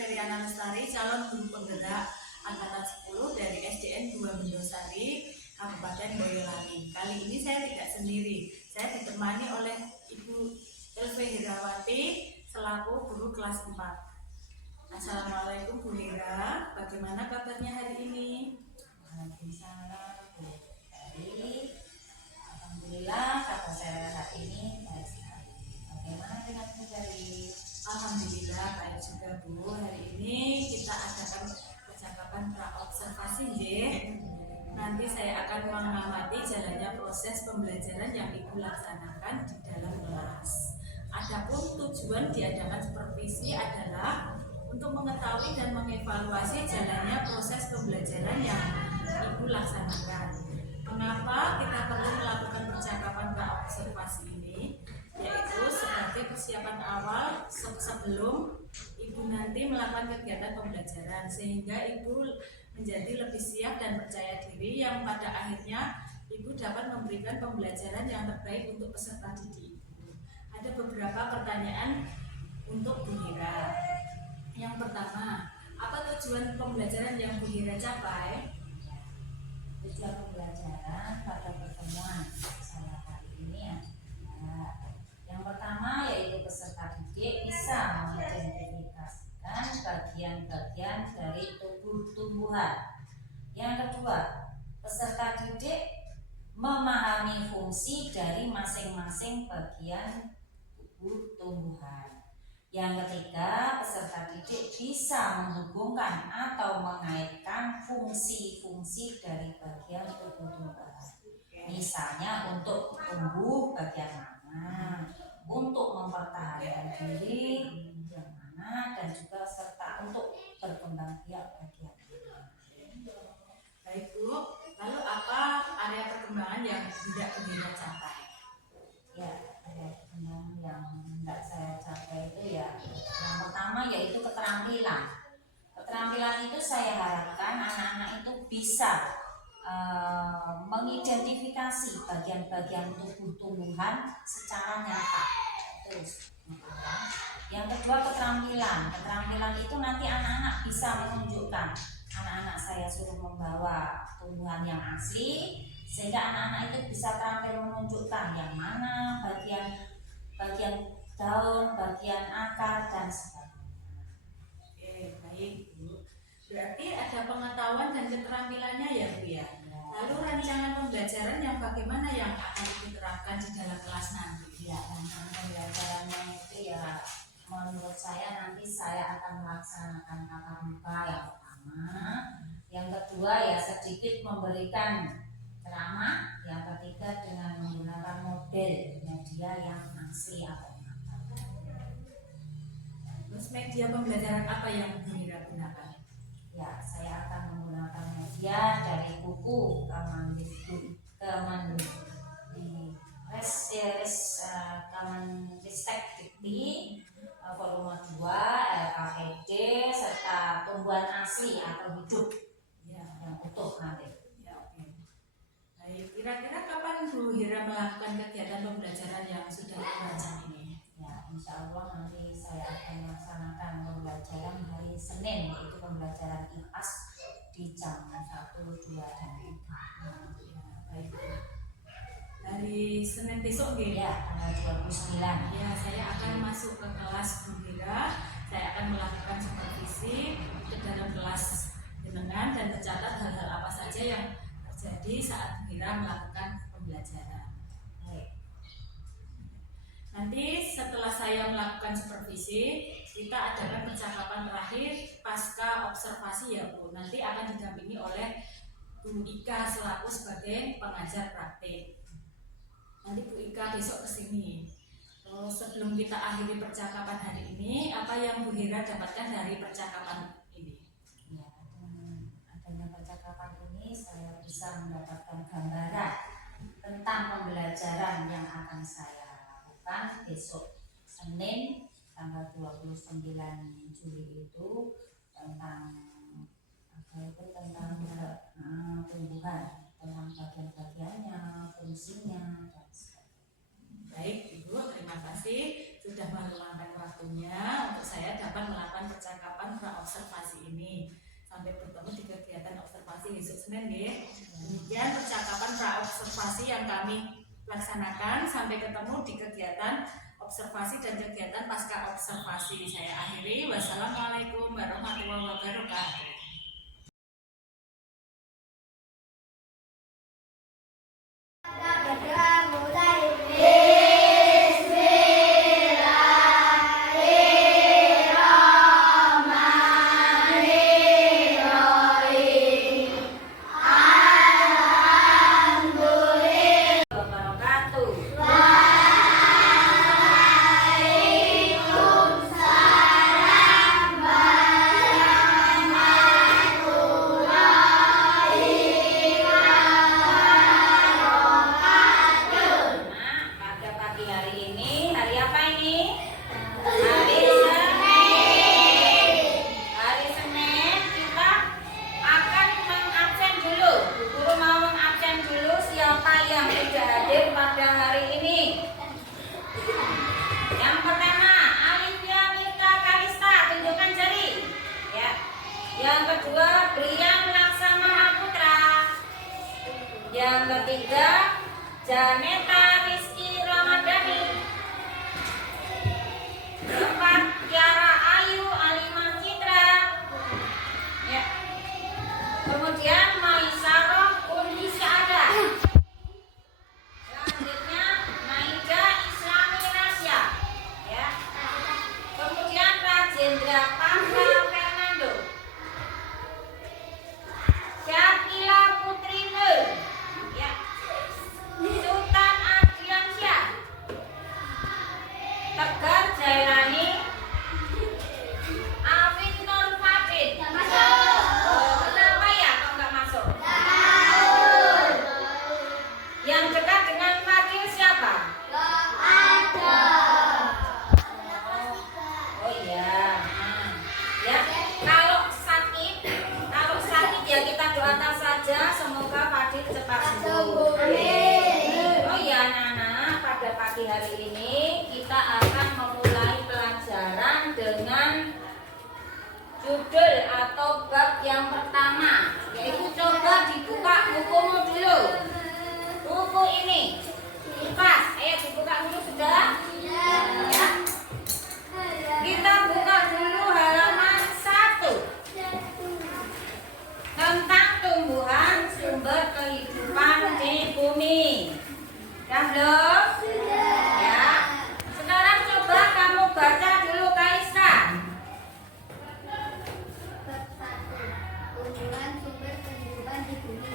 Feriana Lestari, calon guru penggerak angkatan 10 dari SDN 2 Bendosari, Kabupaten Boyolali. Kali ini saya tidak sendiri, saya ditemani oleh Ibu Elve Herawati selaku guru kelas 4. Assalamualaikum Bu Hera, bagaimana kabarnya hari ini? Waalaikumsalam Bu Dari. Alhamdulillah kabar saya hari ini baik sekali. Bagaimana dengan Bu Dari? Alhamdulillah baik juga Bu. Hari ini kita adakan percakapan pra-observasi Nanti saya akan mengamati jalannya proses pembelajaran yang Ibu laksanakan di dalam kelas. Adapun tujuan diadakan supervisi adalah untuk mengetahui dan mengevaluasi jalannya proses pembelajaran yang Ibu laksanakan. Mengapa kita perlu melakukan percakapan pra-observasi ini? Yaitu sebagai persiapan awal sebelum Ibu nanti melakukan kegiatan pembelajaran, sehingga Ibu menjadi lebih siap dan percaya diri yang pada akhirnya Ibu dapat memberikan pembelajaran yang terbaik untuk peserta didik Ibu. Ada beberapa pertanyaan untuk Bu Hera. Yang pertama, apa tujuan pembelajaran yang Bu Hera capai? Tujuan pembelajaran pada pertemuan saya kali ini adalah yang pertama yaitu peserta didik bisa mengidentifikasikan bagian-bagian dari tubuh tumbuhan. Yang kedua, peserta didik memahami fungsi dari masing-masing bagian tubuh tumbuhan. Yang ketiga, peserta didik bisa menghubungkan atau mengaitkan fungsi-fungsi dari bagian tubuh tumbuhan. Misalnya untuk tumbuh bagian mana, untuk mempertahankan diri yang mana, dan juga serta untuk berkembang biak bagian mana. Baik Bu, lalu apa area perkembangan yang tidak Bu Hera capai? Ya, area perkembangan yang tidak saya capai itu ya, yang pertama yaitu keterampilan. Keterampilan itu saya harapkan anak-anak itu bisa mengidentifikasi bagian-bagian tubuh tumbuhan secara nyata. Terus, yang kedua keterampilan. Keterampilan itu nanti anak-anak bisa menunjukkan. Anak-anak saya suruh membawa tumbuhan yang asli, sehingga anak-anak itu bisa terampil menunjukkan yang mana bagian daun, bagian akar, dan sebagainya. Oke, baik Bu. Berarti ada pengetahuan dan keterampilannya ya Bu ya. Lalu rancangan pembelajaran yang bagaimana yang akan diterapkan di dalam kelas nanti? Ya, rancangan pembelajarannya itu ya menurut saya nanti saya akan melaksanakan tatap muka yang pertama. Yang kedua ya sedikit memberikan ceramah. Yang ketiga dengan menggunakan model media yang asli atau nyata. Terus media pembelajaran apa yang Bu Hera gunakan? Ya, saya akan menggunakan media dari buku Kemendikbud Dikti volume 2 LKPD serta tumbuhan asli atau hidup Ya, yang utuh nanti. ya oke. Baik, kira-kira kapan Bu Hera melakukan kegiatan pembelajaran yang sudah dirancang ini? Ya, insya Allah nanti saya akan melaksanakan pembelajaran hari Senin, yaitu pembelajaran IPAS di jam 1, 2, dan 3. Ya, baik. Hari Senin besok nggih? Ya, tanggal 29. Ya, saya akan masuk ke kelas Bu Hera. Saya akan melakukan supervisi ke dalam kelas jenengan dan mencatat hal-hal apa saja yang terjadi saat Bu Hera melakukan pembelajaran. Baik. Nanti setelah saya melakukan supervisi, kita adakan percakapan terakhir pasca observasi ya Bu. Nanti akan didampingi oleh Bu Ika selaku sebagai pengajar praktik. Nanti Bu Ika besok kesini. Terus sebelum kita akhiri percakapan hari ini, apa yang Bu Hera dapatkan dari percakapan ini? Ya, dengan adanya percakapan ini saya bisa mendapatkan gambaran tentang pembelajaran yang akan saya lakukan besok Senin tanggal 29 Juli itu tentang tumbuhan, tentang bagian-bagiannya, fungsinya, dan sebagainya. Baik Ibu, terima kasih sudah meluangkan waktunya untuk saya dapat melakukan percakapan Senin nggih. Demikian percakapan pra-observasi yang kami laksanakan. Sampai ketemu di kegiatan observasi dan kegiatan pasca observasi. Saya akhiri. Wassalamualaikum warahmatullahi wabarakatuh. Yang ketiga, Janeta Rizky Ramadhani. Keempat, Tiara Ayu Alimah Citra. Ya. Kemudian Maisaroh Undi Syahada. Selanjutnya Maida Islami Rasya. Ya. Kemudian Rajendra Pangga Fernando. Syakila Putri Nur. Ya. Sultan Adriansyah. Tegar Jailani. Afin Nur Fatin. Kenapa ya kok nggak masuk? Yang dekat dengan Fadil siapa? Oh iya. Ya, kalau sakit ya kita doakan saja semoga Fadil cepat sembuh. Oh iya anak-anak, pada pagi hari ini kita akan memulai pelajaran dengan judul atau bab yang pertama, yaitu coba dibuka bukumu dulu. Buku ini pas, ayo dibuka dulu sudah. Ya. Kita buka dulu halaman 1 tentang tumbuhan sumber kehidupan di bumi. Dah belum? Ya. Sekarang coba kamu baca dulu Kaisa. Tumbuhan sumber kehidupan di bumi.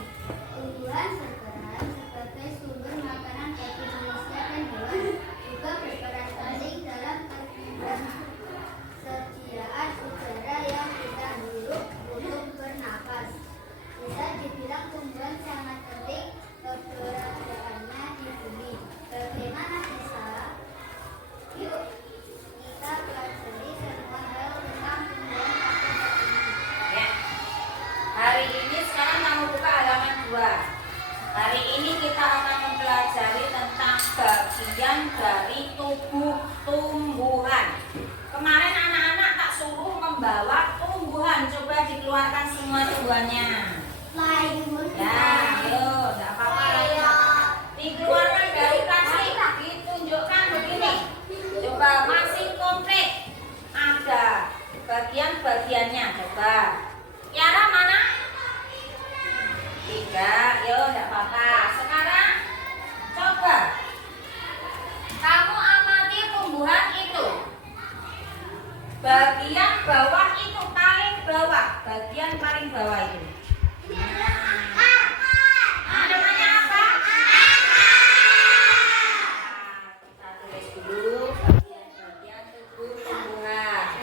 Tumbuhan berperan sebagai sumber makanan bagi manusia dan hewan, juga berperan penting dalam persediaan udara yang kita hirup untuk bernapas. Bisa dibilang tumbuhan sangat penting keberadaannya di bumi. Bagaimana bisa? Yuk kita pelajari semua hal tentang tumbuhan pada bab ini. Ya. Hari ini sekarang kamu buka halaman 2. Hari ini kita akan mempelajari tentang bagian dari tubuh tumbuhan. Kemarin anak-anak tak suruh membawa tumbuhan. Coba dikeluarkan semua tumbuhannya. Ya, ayo, tidak apa-apa. Dikeluarkan dari plastik, ditunjukkan begini. Coba masih komplit. Ada bagian-bagiannya. Coba. Tiara mana? 3, yo tidak apa-apa. Sekarang coba kamu amati tumbuhan itu. Bagian bawah itu paling bawah, bagian paling bawah itu. Namanya apa? Kita tulis dulu bagian-bagian tubuh tumbuhan.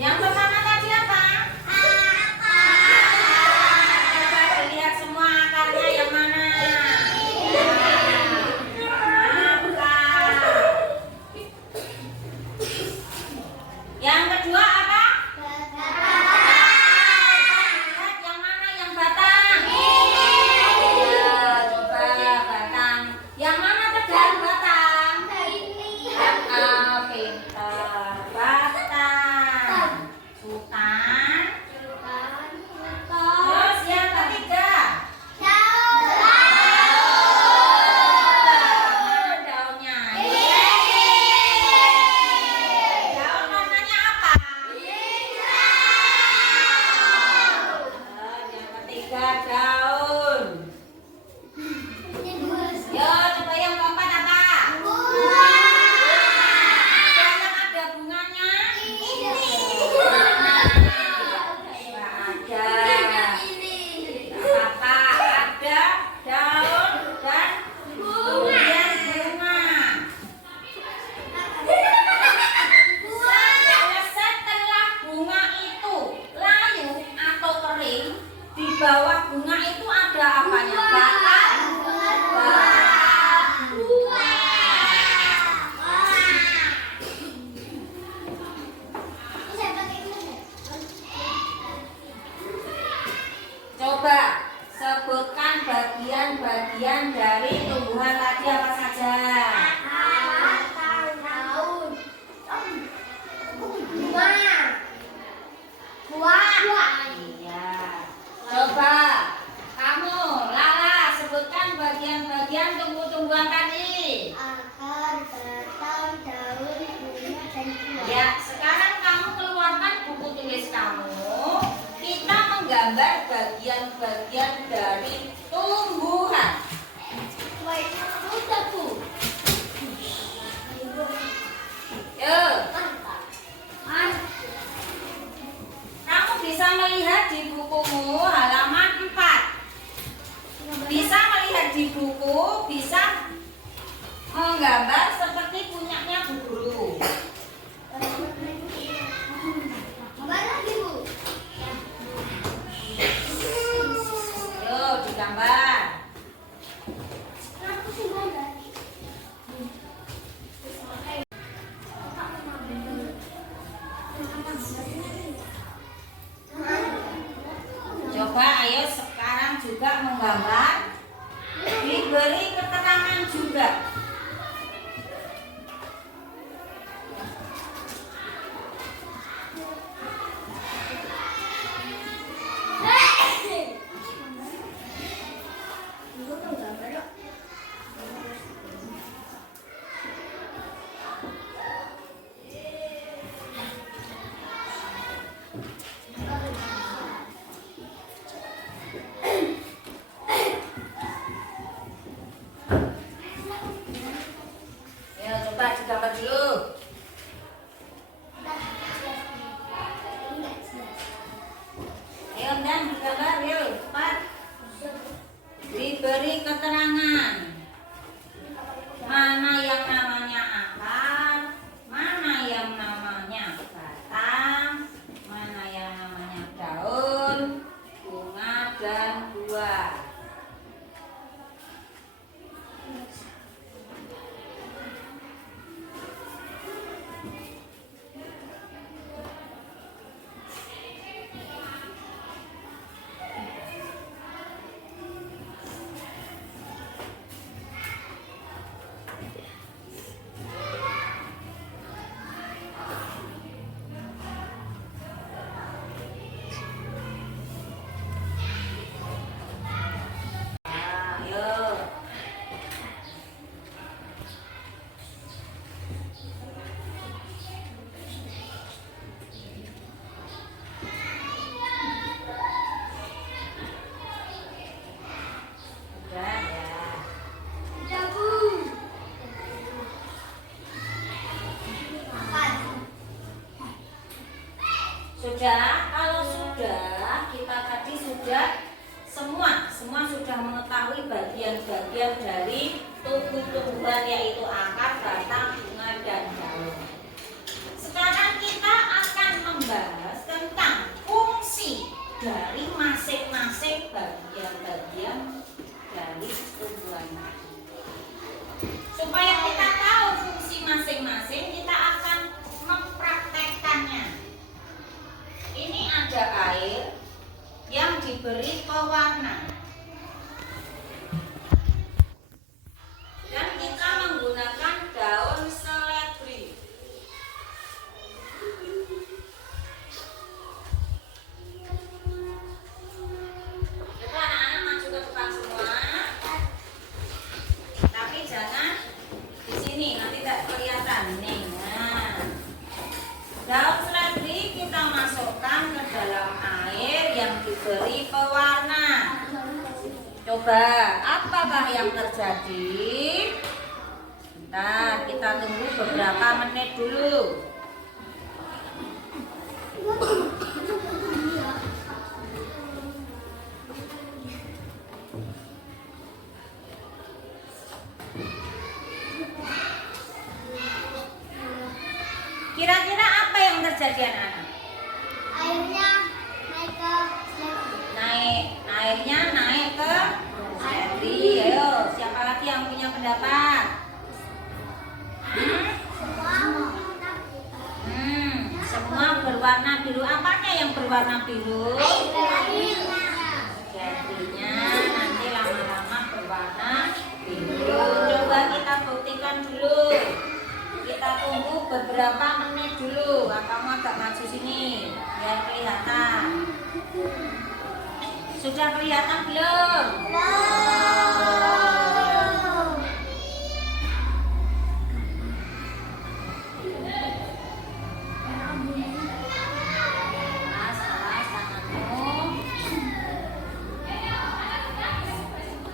Yang pertama tadi apa? Coba dilihat semua akarnya yang mana? Akar. bagian-bagian dari tumbuhan tadi apa saja? Daun. Buah. Iya. Coba kamu, Lala, sebutkan bagian-bagian tumbuh-tumbuhan tadi. Akar, batang, daun, bunga, dan buah. Ya, sekarang kamu keluarkan buku tulis kamu. Kita menggambar bagian-bagian dari tumbuhan. Sudah, Bu. Yuk, Mantap. kamu bisa melihat di bukumu halaman 4. Bisa melihat di buku, bisa menggambar seperti punyanya Bu Guru. Gambar lagi, Bu. Yuk, digambar. Aku sih gambar. Coba ayo sekarang juga menggambar. Diberi keterangan juga. Ya, coba digambar dulu. Ayo, Dan, digambar yuk, cepat. Diberi keterangan. Mana yang namanya akar, mana yang namanya batang, mana yang namanya daun, bunga, dan buah. Ayo. Sudah ya. Sudah, Bu. Makan. Sudah, kalau sudah, kita tadi sudah semua sudah mengetahui bagian-bagian dari tumbuh-tumbuhan yaitu akar, batang, bunga, dan daun. Sekarang kita akan membahas tentang fungsi dari masing-masing bagian-bagian dari tumbuhan tadi. Supaya kita tahu fungsi masing-masing, kita akan mempraktekkannya. Ini ada air yang diberi pewarna. Dan kita menggunakan daun seledri. Coba anak-anak maju ke depan semua. Tapi jangan di sini, nanti tidak kelihatan nih. Nah, daun seledri kita masukkan ke dalam air yang diberi pewarna. Coba, apakah yang terjadi? Nah, kita tunggu beberapa menit dulu. Kira-kira apa yang terjadi anak-anak? Airnya naik ke Airnya naik ke seledri. Ayo, siapa lagi yang punya pendapat? Semua berwarna biru. Apanya yang berwarna biru? Seledrinya. Nanti lama-lama sudah kelihatan belum?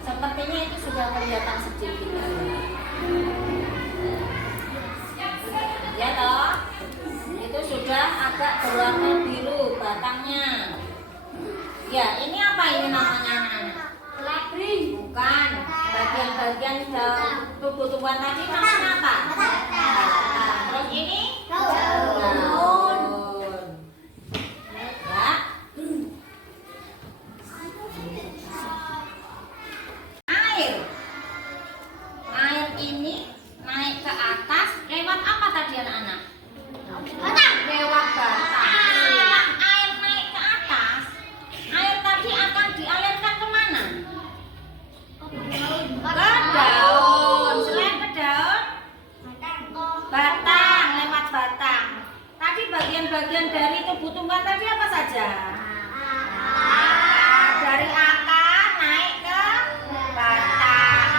Sepertinya itu sudah kelihatan sedikit. Ya toh? Itu sudah agak berwarna biru batangnya. Ya, ini apa ini namanya anak-anak? Labring. Bukan. Bagian-bagian tubuh-tubuhan tadi namanya apa? Batang. Terus ini? Daun. Ya. Air ini naik ke atas lewat apa tadi anak-anak? Lewat batang. Setelah air naik ke atas, air tadi akan dialirkan kemana? Ke daun. Selain ke daun, batang, lewat batang. Tadi bagian-bagian dari tubuh tumbuhan tadi apa saja? Dari akar naik ke batang.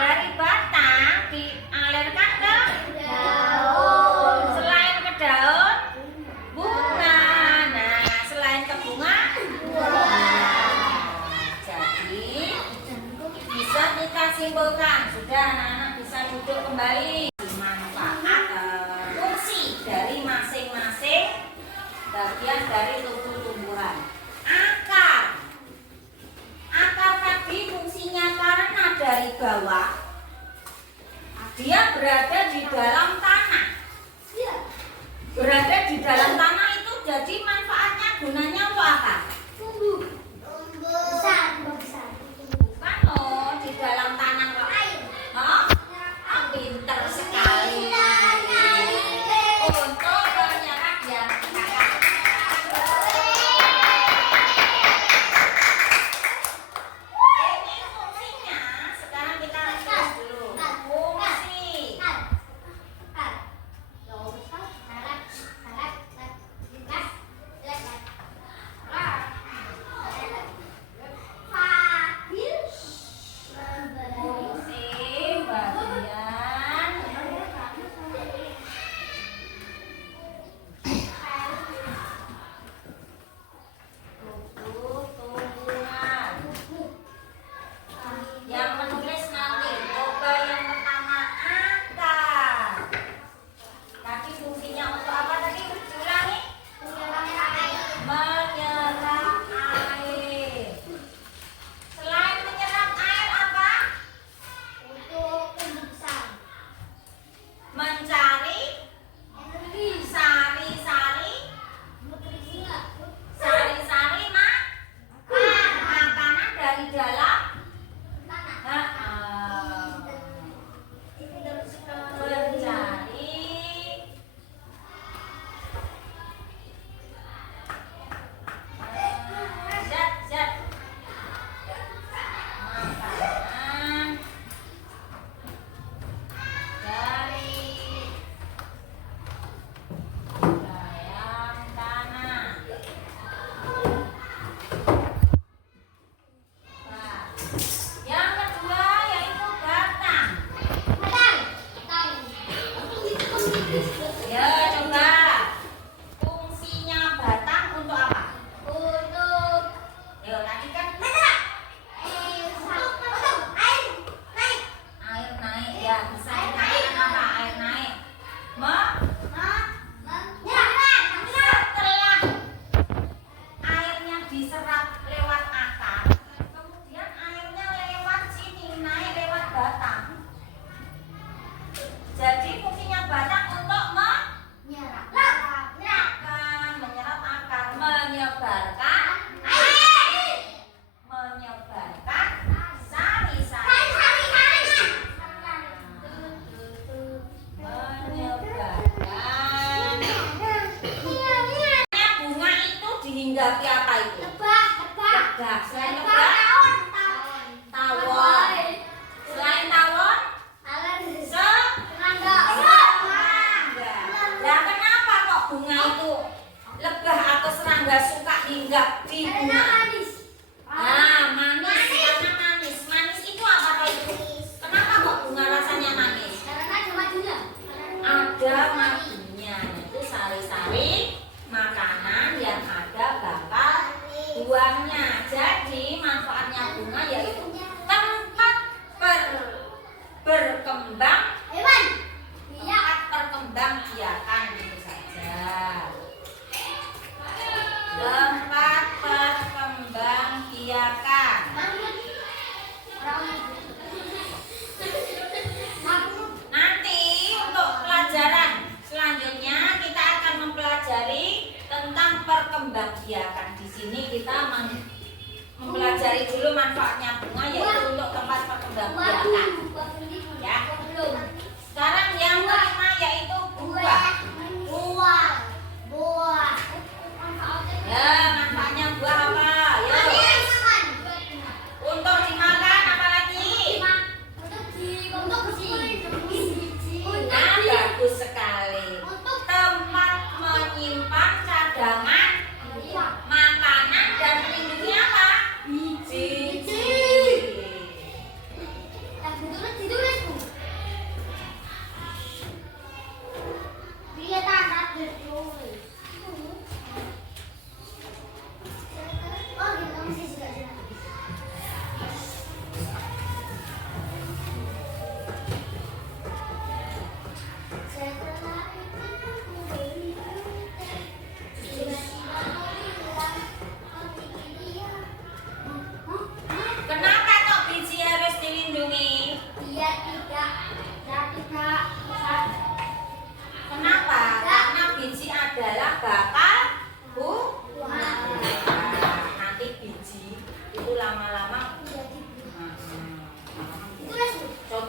Dari batang dialirkan ke daun. Selain ke daun, bunga. Nah, selain ke bunga, jadi bisa kita simpulkan. Sudah anak-anak bisa duduk kembali. Manfaat fungsi dari masing-masing bagian dari tubuh tumbuhan. Akar tadi fungsinya karena dari bawah dia berada di dalam tanah. Berada di dalam tanah itu jadi manfaatnya gunanya untuk apa? Besar. Bukan loh, di dalam tanah kok. Oh, pinter sekali. Untuk menyerap ya. Ini fungsinya. Sekarang kita lihat dulu. Fungsi.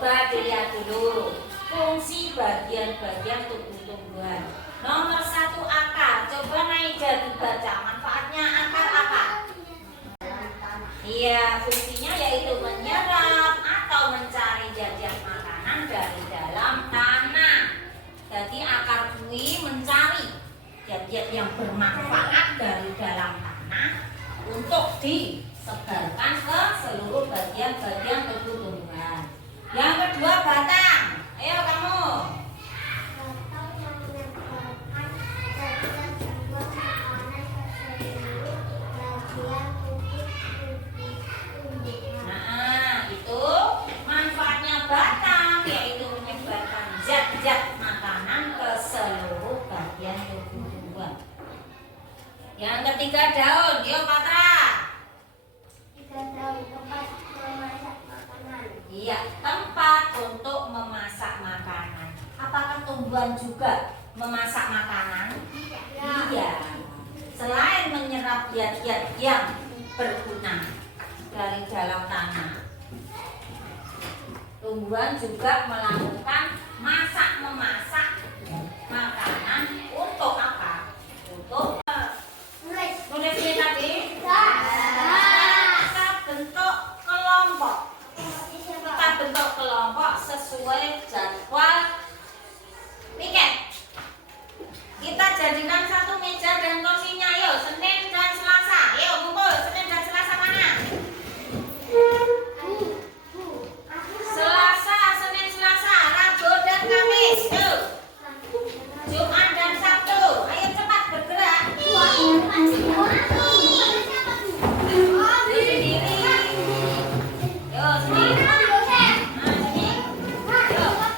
Coba dilihat dulu fungsi bagian-bagian tubuh tumbuhan. Nomor 1 akar. Coba Naida dibaca manfaatnya akar apa? Iya, fungsinya yaitu menyerap atau mencari zat-zat makanan dari dalam tanah. Jadi akar kui mencari zat-zat yang bermanfaat dari dalam tanah untuk disebarkan ke seluruh bagian-bagian tubuh tumbuhan. Yang kedua batang. Ayo kamu. Nah, itu manfaatnya batang yaitu menyebarkan zat-zat makanan ke seluruh bagian tubuh tumbuhan. Yang ketiga daun. Yuk Patra. Iya, tempat untuk memasak makanan. Apakah tumbuhan juga memasak makanan? Iya. Selain menyerap zat-zat yang berguna dari dalam tanah, tumbuhan juga melakukan memasak makanan untuk apa? Untuk nulis ini tadi. Kita bentuk kelompok. Kita bentuk kelompok sesuai jadwal piket. Kita jadikan satu meja dan kursinya. Yuk, Senin dan Selasa. Yuk, kumpul. Senin dan Selasa mana? Selasa, Senin, Selasa, Rabu dan Kamis. Yuk. Jumat dan Sabtu. Ayo cepat bergerak. Diri. Yuk, sini. Nah, sini. Yuk.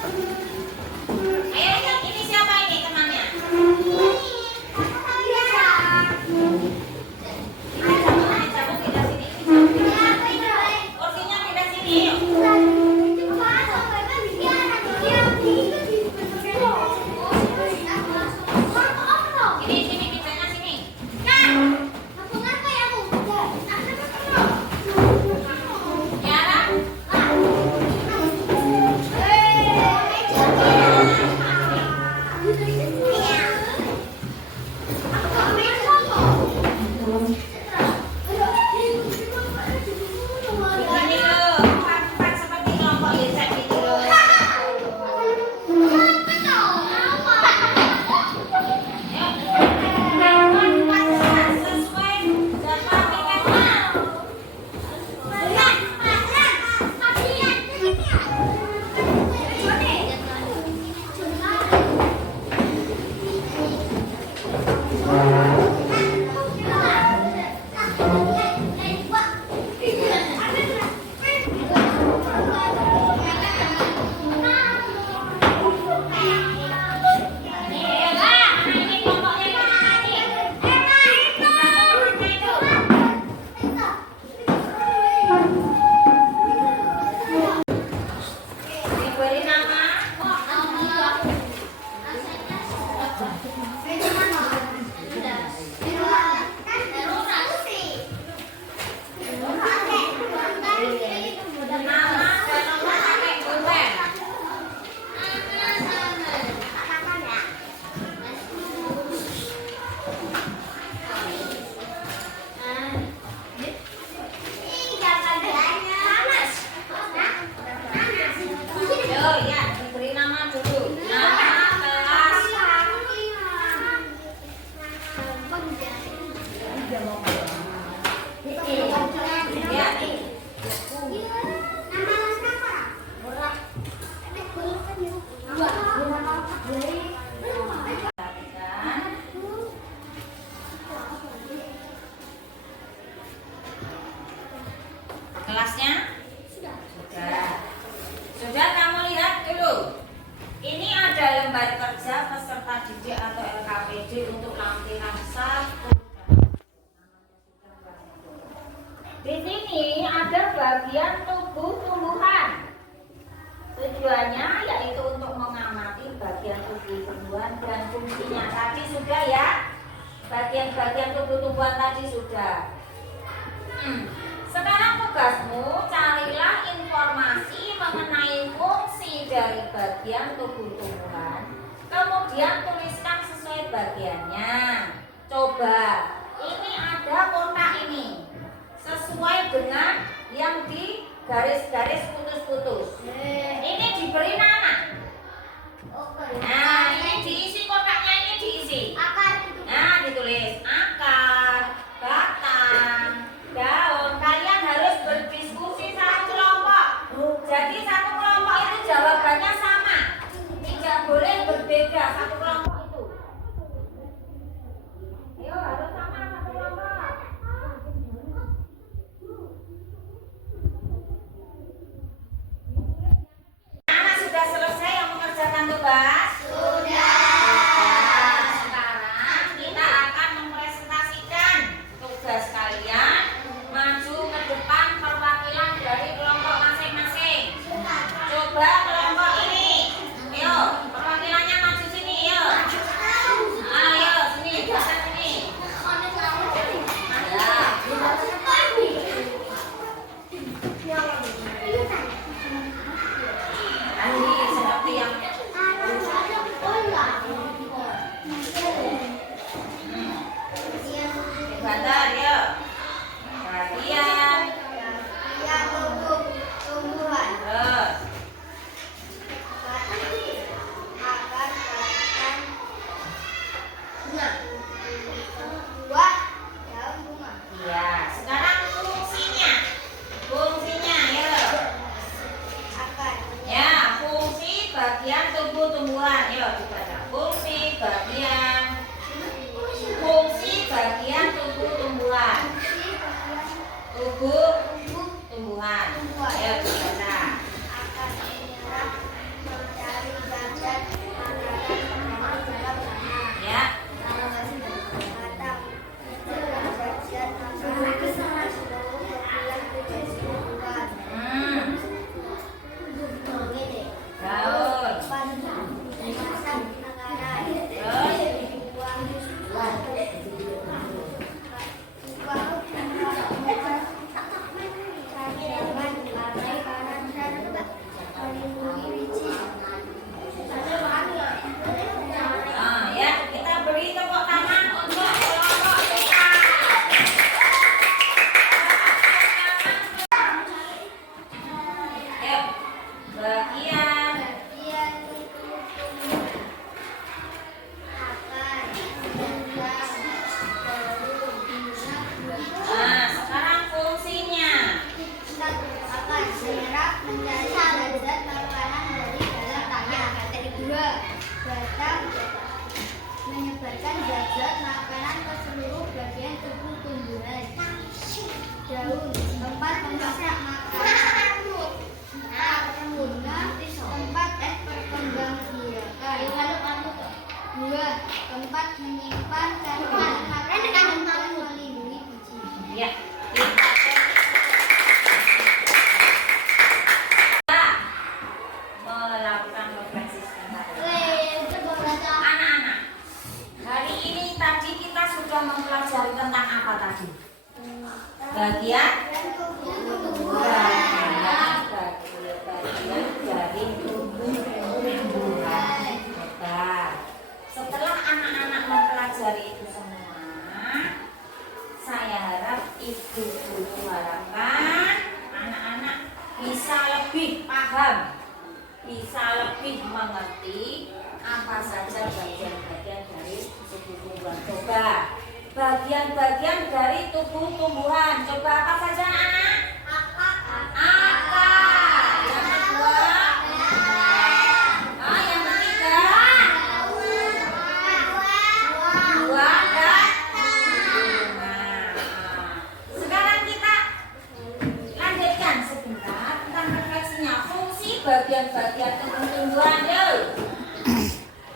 dari bagian tubuh tumbuhan, kemudian tuliskan sesuai bagiannya. Coba, ini ada kotak ini, sesuai dengan yang di garis-garis putus-putus. Ini diberi nama. Nah, ini diisi kotaknya, ini diisi. Nah, ditulis akar, batang, daun. Kalian harus berdiskusi satu kelompok. Jadi satu kelompok itu jawabannya sama. Tidak boleh berbeda satu kelompok itu. Ayo, harus sama satu kelompok. Anak sudah selesai yang mengerjakan tugas? Sudah. Sekarang kita akan mempresentasikan tugas kalian. Maju ke depan perwakilan dari kelompok masing-masing. Coba kelompok ini. Ayo, perwakilannya maju sini, yuk. Ayo, sini, geser sini. Nanti seperti yang Bantar, yuk. Perhatian. Terus. Iya, sekarang fungsinya. Fungsinya, yuk. Ya, fungsi bagian tubuh tumbuhan. Yuk, dibaca. Fungsi bagian tubuh tumbuhan. Tubuh tumbuhan. Ayo dibaca. Ya. Daun. Nah, ya, kita beri tepuk tangan untuk kelompok kita. Ayo, bagian. Nah, sekarang fungsinya. Menyebarkan zat-zat makanan ke seluruh bagian tubuh tumbuhan. Daun, tempat memasak makanan. Bunga, tempat perkembangbiakan. Buah, tempat menyimpan kandungan makanan dan melindungi biji. Ya. Melakukan refleksi sebentar. Anak-anak, hari ini tadi kita sudah mempelajari tentang apa tadi? Bagian dari tubuh tumbuhan. Hebat. Setelah anak-anak mempelajari itu semua, saya harap ibu guru harapkan anak-anak bisa lebih paham, bisa lebih mengerti apa saja bagian-bagian dari tubuh tumbuhan. Coba bagian-bagian dari tubuh tumbuhan. Coba apa saja, anak? Akar. Yang kedua, yang ketiga, buah dan bunga. Sekarang kita lanjutkan sebentar tentang refleksinya. Fungsi bagian-bagian tubuh tumbuhan. Yuk.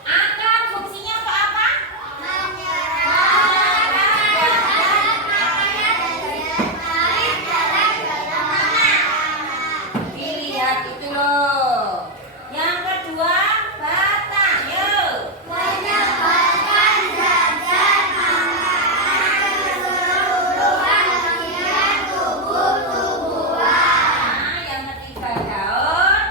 Akar fungsinya untuk apa? Dilihat itu loh. Yang kedua, batang. Yuk. Nah, yang ketiga, daun.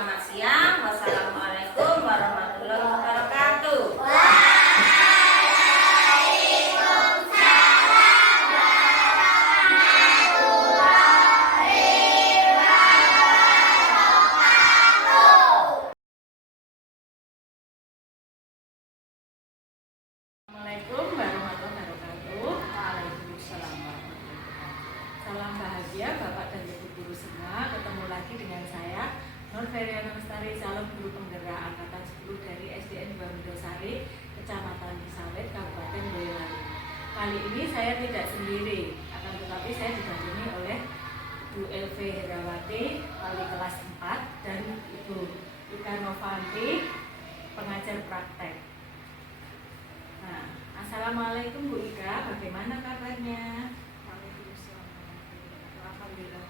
selamat siang. Wassalamualaikum warahmatullahi wabarakatuh. Assalamualaikum warahmatullahi wabarakatuh. Waalaikumsalam warahmatullahi wabarakatuh. Salam bahagia Bapak dan Ibu guru semua. Ketemu lagi dengan saya Nur Feryana Lestari, calon guru penggerak angkatan 10 dari SDN 2 Mendosari, Kecamatan Kisawet, Kabupaten Boyolali. Kali ini saya tidak sendiri, akan tetapi saya didampingi oleh Bu LV Herawati, wali kelas 4, dan Ibu Ika Novanti, pengajar praktek. Nah, Assalamualaikum Bu Ika, bagaimana kabarnya? Waalaikumsalam. Alhamdulillah.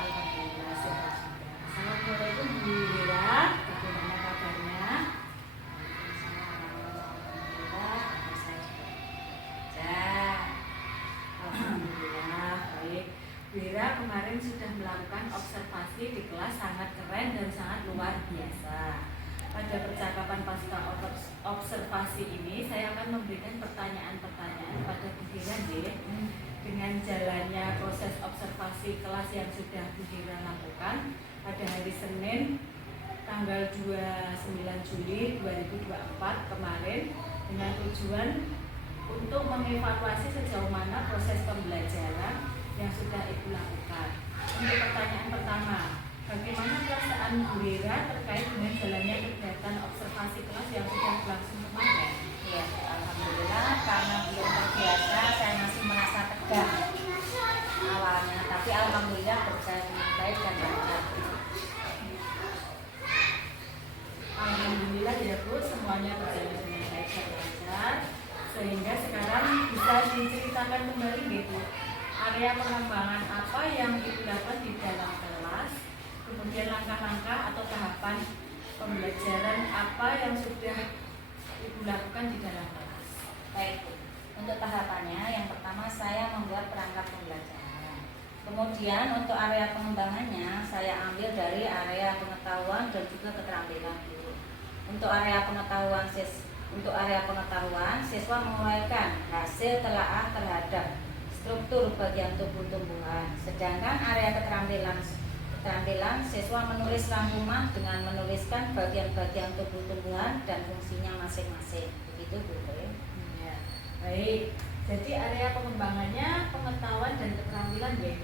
Alhamdulillah sehat juga. Assalamualaikum Bu Wira, bagaimana kabarnya? Alhamdulillah, saya juga belajar. Alhamdulillah baik. Wira kemarin sudah melakukan observasi di kelas, sangat keren dan sangat luar biasa. Pada percakapan pasca observasi ini, saya akan memberikan pertanyaan-pertanyaan kepada Bu Wira dengan jalannya proses observasi kelas yang sudah Bu Wira lakukan pada hari Senin tanggal 29 Juli 2024 kemarin, dengan tujuan untuk mengevaluasi sejauh mana proses pembelajaran yang sudah Ibu lakukan. Untuk pertanyaan pertama, bagaimana perasaan Bu Wira terkait dengan jalannya kegiatan observasi kelas yang sudah berlangsung kemarin? Ya, alhamdulillah, karena belum terbiasa saya masih merasa tegang awalnya, tapi alhamdulillah berjalan dengan baik dan lancar. Alhamdulillah ya Bu, semuanya berjalan dengan baik dan lancar, sehingga sekarang bisa diceritakan kembali gitu, area pengembangan apa yang Ibu lakukan di dalam kelas, kemudian langkah-langkah atau tahapan pembelajaran apa yang sudah Ibu lakukan di dalam kelas. Baik, Bu. Untuk tahapannya, yang pertama saya membuat perangkat pembelajaran. Kemudian untuk area pengembangannya, saya ambil dari area pengetahuan dan juga keterampilan guru. Untuk area pengetahuan, siswa menguraikan hasil telaah terhadap struktur bagian tubuh tumbuhan. Sedangkan area keterampilan, siswa menulis rangkuman dengan menuliskan bagian-bagian tubuh tumbuhan dan fungsinya masing-masing. Begitu Bu. Ya, baik. Jadi area pengembangannya pengetahuan dan keterampilan ya.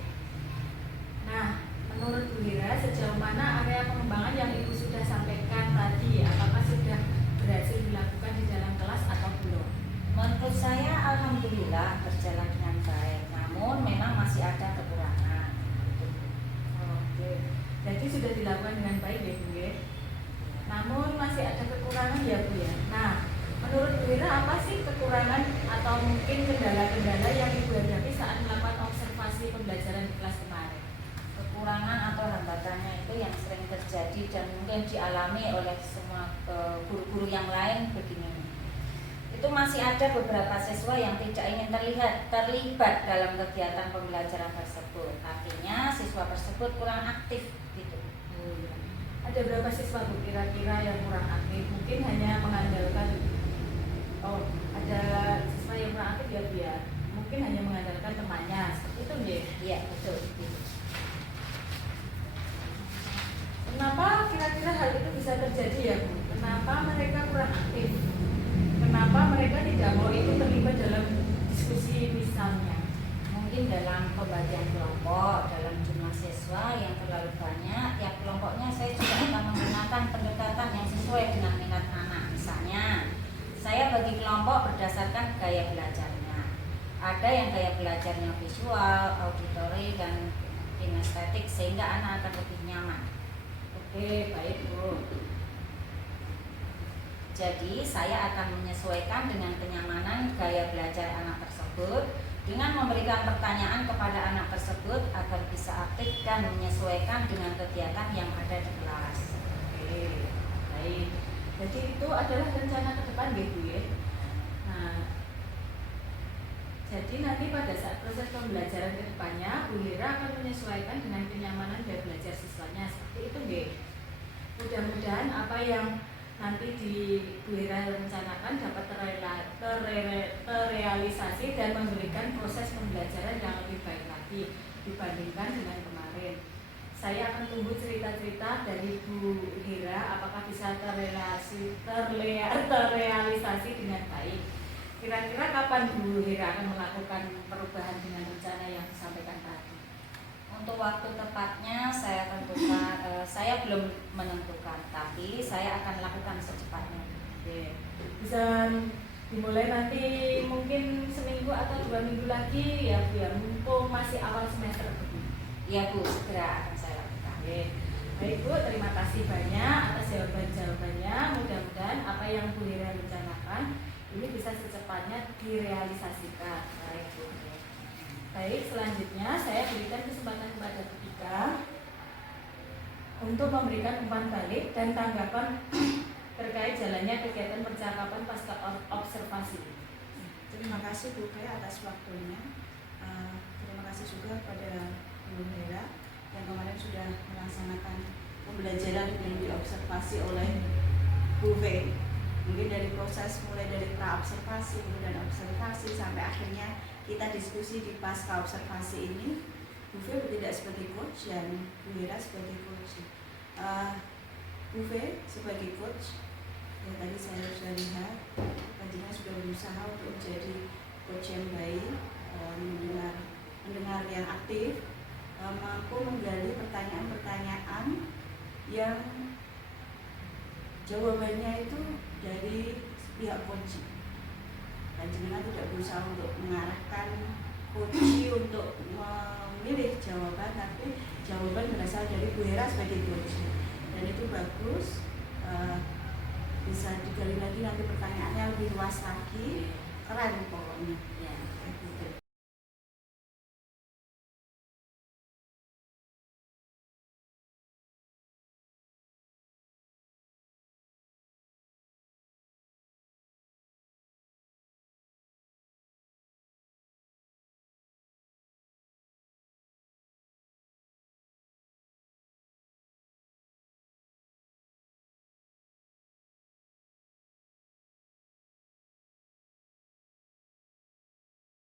Nah, menurut Bu Wira, sejauh mana area pengembangan yang Ibu sudah sampaikan tadi, apakah sudah berhasil dilakukan di dalam kelas atau belum? Menurut saya alhamdulillah berjalan dengan baik, namun memang masih ada kekurangan. Oke. Jadi sudah dilakukan dengan baik ya Bu ya. Namun masih ada kekurangan ya Bu ya. Nah, menurut Bu Wira apa sih kekurangan atau mungkin kendala-kendala yang Ibu hadapi saat melakukan observasi pembelajaran di kelas kemarin? Kekurangan atau hambatannya itu yang sering terjadi dan mungkin dialami oleh semua guru-guru yang lain begini. Itu masih ada beberapa siswa yang tidak ingin terlibat dalam kegiatan pembelajaran tersebut. Artinya siswa tersebut kurang aktif gitu. Ada berapa siswa Bu kira-kira yang kurang aktif? Mungkin hanya mengandalkan, ada siswa yang kurang aktif ya Bu ya. Mungkin hanya mengandalkan temannya, seperti itu ya? Iya, betul. Gitu. Kenapa kira-kira hal itu bisa terjadi ya Bu? Kenapa mereka kurang aktif? Kenapa mereka tidak mau ikut terlibat dalam diskusi misalnya? Mungkin dalam pembagian kelompok, dalam jumlah siswa yang terlalu banyak, tiap kelompoknya saya juga akan menggunakan pendekatan yang sesuai dengan minat anak. Misalnya, saya bagi kelompok berdasarkan gaya belajarnya. Ada yang gaya belajarnya visual, auditori, dan kinestetik, sehingga anak akan lebih nyaman. Oke, baik Bu. Jadi saya akan menyesuaikan dengan kenyamanan gaya belajar anak tersebut dengan memberikan pertanyaan kepada anak tersebut agar bisa aktif dan menyesuaikan dengan kegiatan yang ada di kelas. Oke, baik. Jadi itu adalah rencana ke depan gitu ya. Nah, Jadi nanti pada saat proses pembelajaran ke depannya, Bu Hera akan menyesuaikan dengan kenyamanan dan belajar siswanya. Seperti itu, nggih. Mudah-mudahan apa yang nanti di Bu Hera rencanakan dapat terrealisasi dan memberikan proses pembelajaran yang lebih baik lagi dibandingkan dengan kemarin. Saya akan tunggu cerita-cerita dari Bu Hera apakah bisa terrealisasi dengan baik. Kira-kira kapan Bu Hera akan melakukan perubahan dengan rencana yang disampaikan tadi? Untuk waktu tepatnya saya tentukan, saya belum menentukan, tapi saya akan lakukan secepatnya. Oke. Bisa dimulai nanti mungkin seminggu atau 2 minggu lagi ya Bu ya, mumpung masih awal semester. Ya Bu, segera akan saya lakukan. Oke. Baik Bu, terima kasih banyak atas jawaban-jawabannya. Mudah-mudahan apa yang Bu Hera rencanakan ini bisa secepatnya direalisasikan. Baik Bu. Baik, selanjutnya saya berikan kesempatan kepada Bu Tika untuk memberikan umpan balik dan tanggapan terkait jalannya kegiatan percakapan pasca observasi. Terima kasih Bu Kay atas waktunya. Terima kasih juga kepada Bu Hera yang kemarin sudah melaksanakan pembelajaran yang diobservasi oleh Bu V. Mungkin dari proses mulai dari pra-observasi, kemudian observasi sampai akhirnya kita diskusi di pasca observasi ini. Bu V tidak sebagai coach dan Bu Hera sebagai coach. Bu V sebagai coach, ya tadi saya sudah lihat Panjenengan sudah berusaha untuk menjadi coach yang baik, mendengar yang aktif, mampu menggali pertanyaan-pertanyaan yang jawabannya itu dari pihak coach. Panjenengan tidak berusaha untuk mengarahkan coach untuk memilih jawaban, tapi jawaban berasal dari Bu Hera sebagai coach, dan itu bagus. Bisa digali lagi nanti pertanyaannya lebih luas lagi, keren pokoknya. Ya.